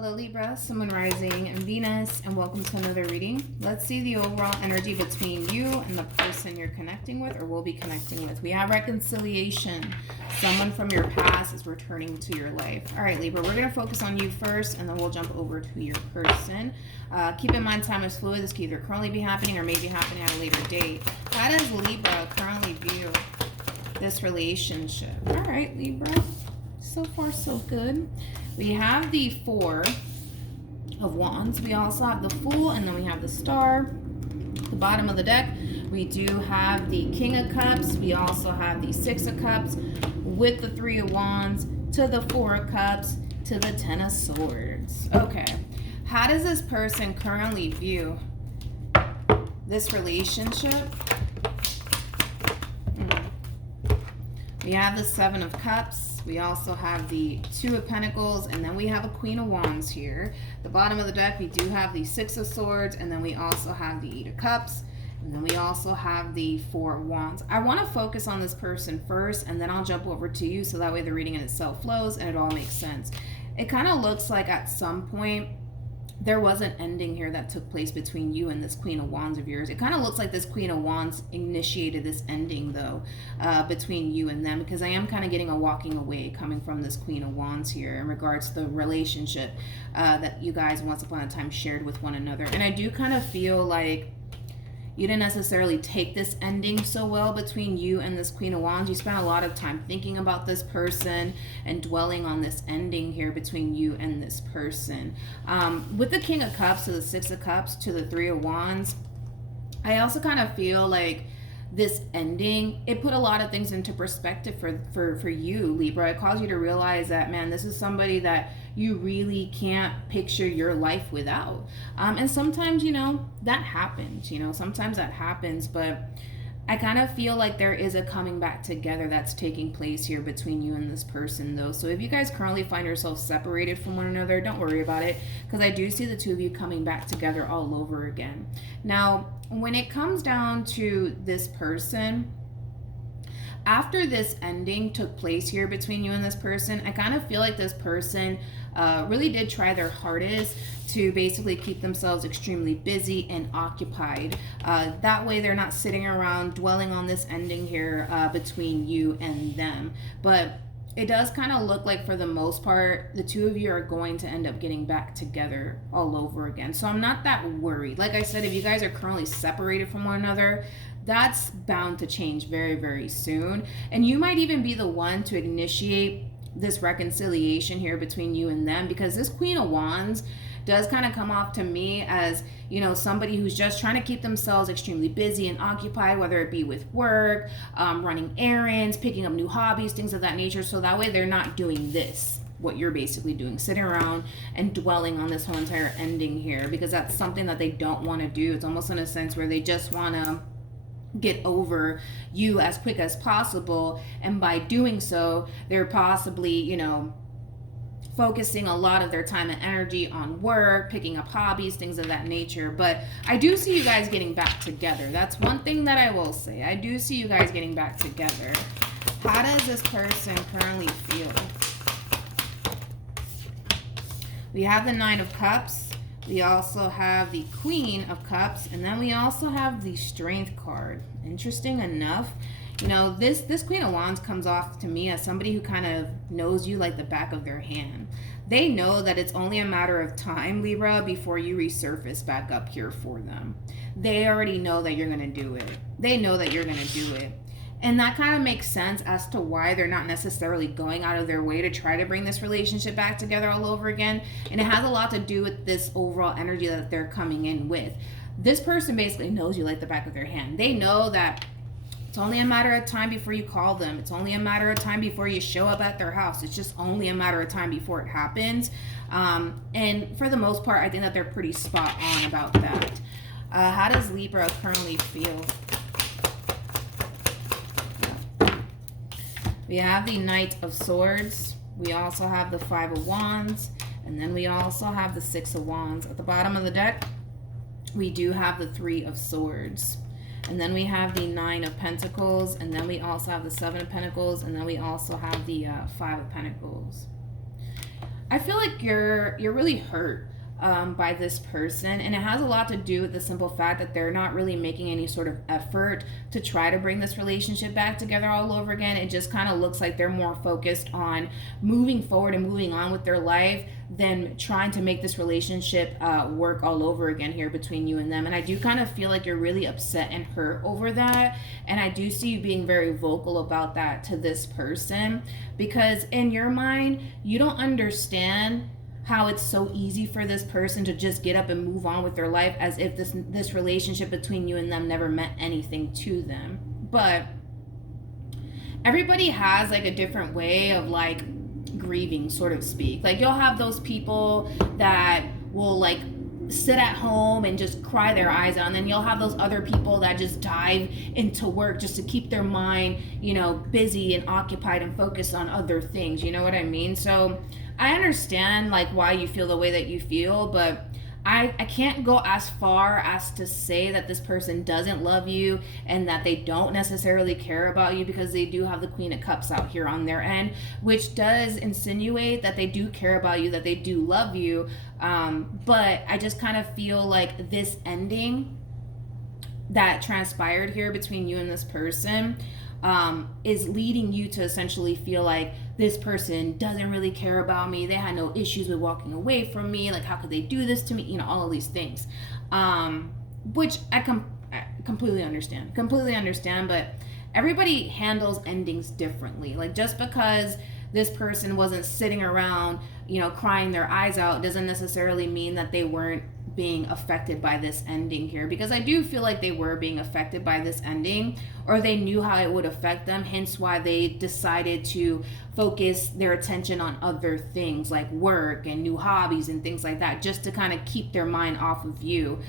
Hello Libra, Sun, Moon, Rising, and Venus, and welcome to another reading. Let's see the overall energy between you and the person you're connecting with or will be connecting with. We have reconciliation. Someone from your past is returning to your life. All right, Libra, we're going to focus on you first, and then we'll jump over to your person. Keep in mind, time is fluid. This could either currently be happening or may be happening at a later date. How does Libra currently view this relationship? All right, Libra. So far, so good. We have the Four of Wands. We also have the Fool, and then we have the Star. The bottom of the deck, we do have the King of Cups. We also have the Six of Cups with the Three of Wands to the Four of Cups to the Ten of Swords. Okay. How does this person currently view this relationship? We have the Seven of Cups. We also have the Two of Pentacles, and then we have a Queen of Wands here. The bottom of the deck, we do have the Six of Swords, and then we also have the Eight of Cups, and then we also have the Four of Wands. I want to focus on this person first, and then I'll jump over to you, so that way the reading in itself flows and it all makes sense. It kind of looks like at some point there was an ending here that took place between you and this Queen of Wands of yours. It kind of looks like this Queen of Wands initiated this ending, though, between you and them, because I am kind of getting a walking away coming from this Queen of Wands here in regards to the relationship that you guys once upon a time shared with one another. And I do kind of feel like you didn't necessarily take this ending so well between you and this Queen of Wands. You spent a lot of time thinking about this person and dwelling on this ending here between you and this person. With the King of Cups to the Six of Cups to the Three of Wands, I also kind of feel like this ending, it put a lot of things into perspective for you, Libra. It caused you to realize that, man, this is somebody that you really can't picture your life without. And sometimes, that happens, sometimes that happens, but I kind of feel like there is a coming back together that's taking place here between you and this person, though. So if you guys currently find yourselves separated from one another, don't worry about it, because I do see the two of you coming back together all over again. Now, when it comes down to this person, after this ending took place here between you and this person, I kind of feel like this person really did try their hardest to basically keep themselves extremely busy and occupied. That way they're not sitting around dwelling on this ending here between you and them. But it does kind of look like, for the most part, the two of you are going to end up getting back together all over again. So I'm not that worried. Like I said, if you guys are currently separated from one another, that's bound to change very, very soon. And you might even be the one to initiate this reconciliation here between you and them, because this Queen of Wands does kind of come off to me as, somebody who's just trying to keep themselves extremely busy and occupied, whether it be with work, running errands, picking up new hobbies, things of that nature. So that way they're not doing this, what you're basically doing, sitting around and dwelling on this whole entire ending here, because that's something that they don't want to do. It's almost in a sense where they just want to get over you as quick as possible, and by doing so they're possibly focusing a lot of their time and energy on work, picking up hobbies, things of that nature. But I do see you guys getting back together. That's one thing that I will say. I do see you guys getting back together. How does this person currently feel? We have the Nine of Cups. We also have the Queen of Cups, and then we also have the Strength card. Interesting enough, this Queen of Wands comes off to me as somebody who kind of knows you like the back of their hand. They know that it's only a matter of time, Libra, before you resurface back up here for them. They already know that you're going to do it. They know that you're going to do it. And that kind of makes sense as to why they're not necessarily going out of their way to try to bring this relationship back together all over again. And it has a lot to do with this overall energy that they're coming in with. This person basically knows you like the back of their hand. They know that it's only a matter of time before you call them. It's only a matter of time before you show up at their house. It's just only a matter of time before it happens. And for the most part, I think that they're pretty spot on about that. How does Libra currently feel? We have the Knight of Swords. We also have the Five of Wands. And then we also have the Six of Wands. At the bottom of the deck, we do have the Three of Swords. And then we have the Nine of Pentacles. And then we also have the Seven of Pentacles. And then we also have the Five of Pentacles. I feel like you're really hurt by this person, and it has a lot to do with the simple fact that they're not really making any sort of effort to try to bring this relationship back together all over again. It just kind of looks like they're more focused on moving forward and moving on with their life than trying to make this relationship work all over again here between you and them. And I do kind of feel like you're really upset and hurt over that, and I do see you being very vocal about that to this person, because in your mind you don't understand how it's so easy for this person to just get up and move on with their life as if this relationship between you and them never meant anything to them. But everybody has like a different way of like grieving, sort of speak. Like you'll have those people that will like sit at home and just cry their eyes out, and then you'll have those other people that just dive into work just to keep their mind, you know, busy and occupied and focused on other things. You know what I mean? So I understand like why you feel the way that you feel, but I can't go as far as to say that this person doesn't love you and that they don't necessarily care about you, because they do have the Queen of Cups out here on their end, which does insinuate that they do care about you, that they do love you. But I just kind of feel like this ending that transpired here between you and this person is leading you to essentially feel like this person doesn't really care about me. They had no issues with walking away from me. Like, how could they do this to me? You know, all of these things, which I completely understand. But everybody handles endings differently. Like, just because this person wasn't sitting around, you know, crying their eyes out doesn't necessarily mean that they weren't being affected by this ending here, because I do feel like they were being affected by this ending, or they knew how it would affect them, hence why they decided to focus their attention on other things like work and new hobbies and things like that, just to kind of keep their mind off of you.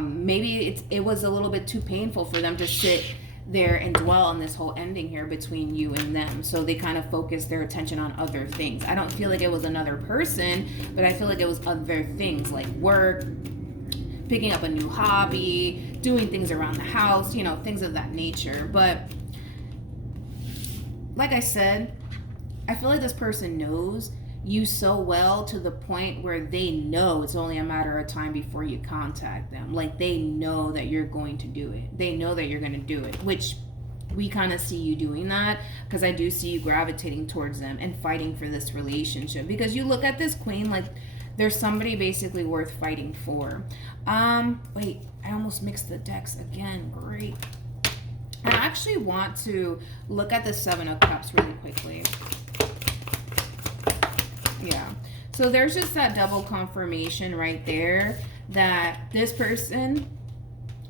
Maybe it was a little bit too painful for them to sit there and dwell on this whole ending here between you and them, so they kind of focus their attention on other things. I don't feel like it was another person, but I feel like it was other things like work, picking up a new hobby, doing things around the house, you know, things of that nature. But like I said, I feel like this person knows you so well to the point where they know it's only a matter of time before you contact them. Like, they know that you're going to do it. They know that you're going to do it, which we kind of see you doing that, because I do see you gravitating towards them and fighting for this relationship, because you look at this queen like there's somebody basically worth fighting for. Wait, I almost mixed the decks again. Great. I actually want to look at the Seven of Cups really quickly. Yeah, so there's just that double confirmation right there that this person,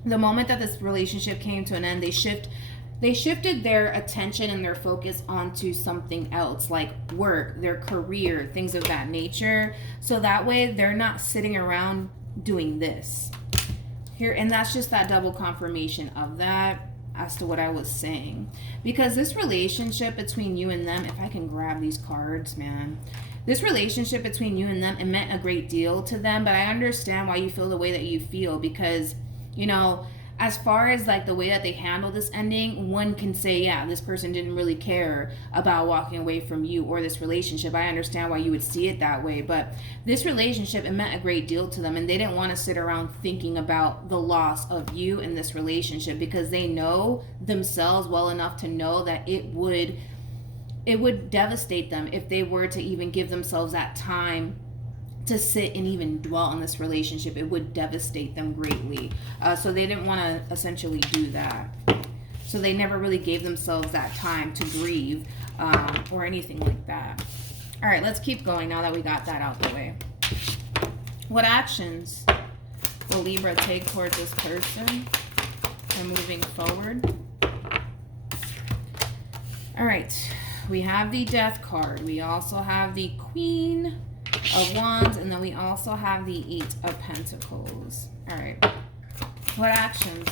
the moment that this relationship came to an end, they shifted their attention and their focus onto something else, like work, their career, things of that nature. So that way they're not sitting around doing this here. And that's just that double confirmation of that as to what I was saying. Because this relationship between you and them, if I can grab these cards, man. This relationship between you and them, it meant a great deal to them, but I understand why you feel the way that you feel, because, you know, as far as like the way that they handle this ending, one can say, yeah, this person didn't really care about walking away from you or this relationship. I understand why you would see it that way, but this relationship, it meant a great deal to them, and they didn't want to sit around thinking about the loss of you in this relationship, because they know themselves well enough to know that it would devastate them if they were to even give themselves that time to sit and even dwell on this relationship. It would devastate them greatly. So they didn't want to essentially do that. So they never really gave themselves that time to grieve or anything like that. All right, let's keep going now that we got that out the way. What actions will Libra take towards this person and moving forward? All right. We have the Death card. We also have the Queen of Wands, and then we also have the Eight of Pentacles. All right. What actions?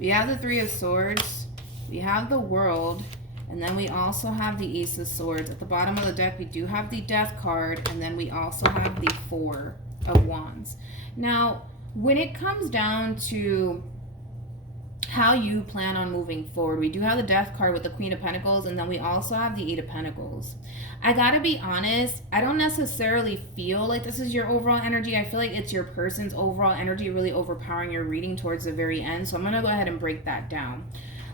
We have the Three of Swords. We have the World, and then we also have the Ace of Swords. At the bottom of the deck, we do have the Death card, and then we also have the Four of Wands. Now, when it comes down to how you plan on moving forward. We do have the Death card with the Queen of Pentacles, and then we also have the Eight of Pentacles. I gotta be honest, I don't necessarily feel like this is your overall energy. I feel like it's your person's overall energy really overpowering your reading towards the very end. So I'm gonna go ahead and break that down.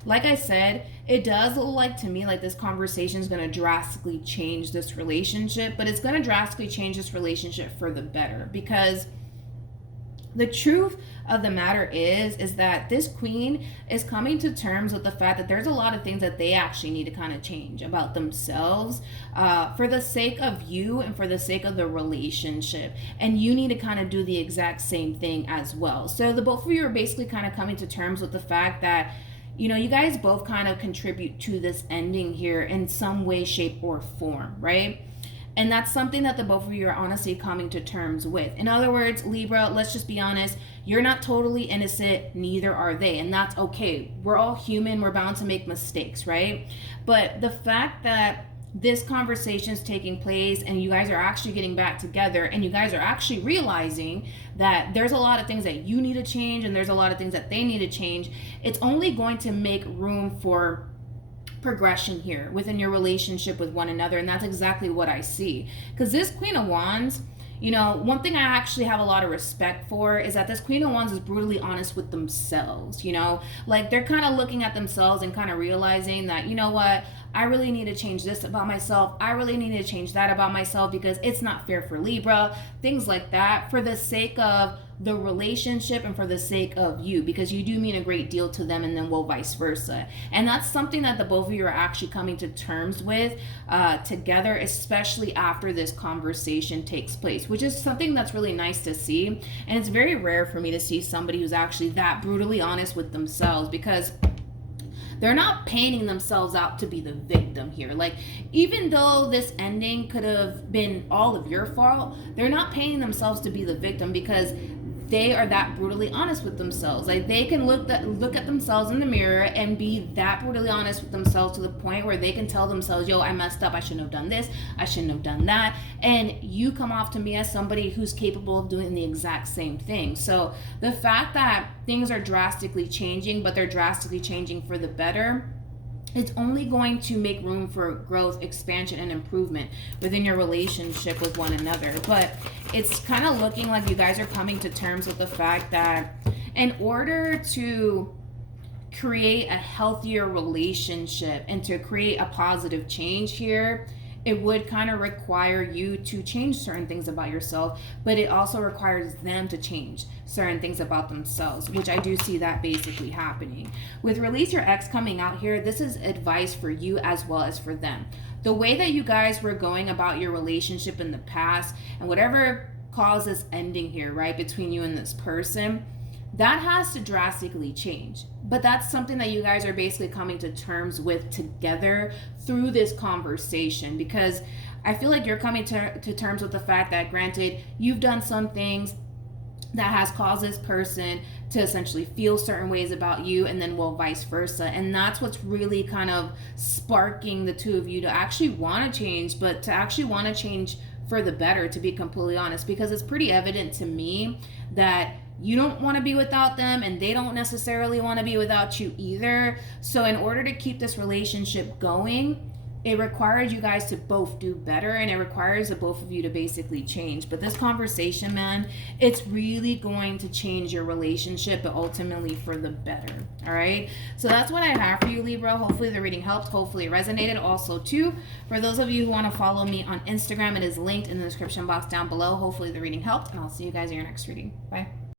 Like I said, it does look like to me like this conversation is going to drastically change this relationship, but it's going to drastically change this relationship for the better, because the truth of the matter is that this queen is coming to terms with the fact that there's a lot of things that they actually need to kind of change about themselves for the sake of you and for the sake of the relationship. And you need to kind of do the exact same thing as well. So the both of you are basically kind of coming to terms with the fact that, you know, you guys both kind of contribute to this ending here in some way, shape, or form, right? And that's something that the both of you are honestly coming to terms with. In other words, Libra, let's just be honest, you're not totally innocent, neither are they, and that's okay. We're all human, we're bound to make mistakes, right? But the fact that this conversation is taking place and you guys are actually getting back together and you guys are actually realizing that there's a lot of things that you need to change and there's a lot of things that they need to change, it's only going to make room for progression here within your relationship with one another. And that's exactly what I see, because this Queen of Wands, you know, one thing I actually have a lot of respect for is that this Queen of Wands is brutally honest with themselves, you know, like they're kind of looking at themselves and kind of realizing that, you know what, I really need to change this about myself. I really need to change that about myself because it's not fair for Libra, things like that, for the sake of the relationship and for the sake of you, because you do mean a great deal to them, and then well, vice versa. And that's something that the both of you are actually coming to terms with together, especially after this conversation takes place, which is something that's really nice to see. And it's very rare for me to see somebody who's actually that brutally honest with themselves, because they're not painting themselves out to be the victim here. Like, even though this ending could have been all of your fault, they're not painting themselves to be the victim, because they are that brutally honest with themselves. Like, they can look at themselves in the mirror and be that brutally honest with themselves to the point where they can tell themselves, yo, I messed up, I shouldn't have done this, I shouldn't have done that. And you come off to me as somebody who's capable of doing the exact same thing. So the fact that things are drastically changing, but they're drastically changing for the better, it's only going to make room for growth, expansion, and improvement within your relationship with one another. But it's kind of looking like you guys are coming to terms with the fact that in order to create a healthier relationship and to create a positive change here, it would kind of require you to change certain things about yourself, but it also requires them to change certain things about themselves, which I do see that basically happening. With Release Your Ex coming out here, this is advice for you as well as for them. The way that you guys were going about your relationship in the past and whatever caused this ending here, right, between you and this person, that has to drastically change. But that's something that you guys are basically coming to terms with together through this conversation, because I feel like you're coming to terms with the fact that, granted, you've done some things that has caused this person to essentially feel certain ways about you, and then well, vice versa. And that's what's really kind of sparking the two of you to actually want to change, but to actually want to change for the better, to be completely honest, because it's pretty evident to me that you don't want to be without them and they don't necessarily want to be without you either. So in order to keep this relationship going, it requires you guys to both do better, and it requires the both of you to basically change. But this conversation, man, it's really going to change your relationship, but ultimately for the better. All right, so that's what I have for you, Libra. Hopefully the reading helped, hopefully it resonated. Also too, for those of you who want to follow me on Instagram, it is linked in the description box down below. Hopefully the reading helped, and I'll see you guys in your next reading. Bye.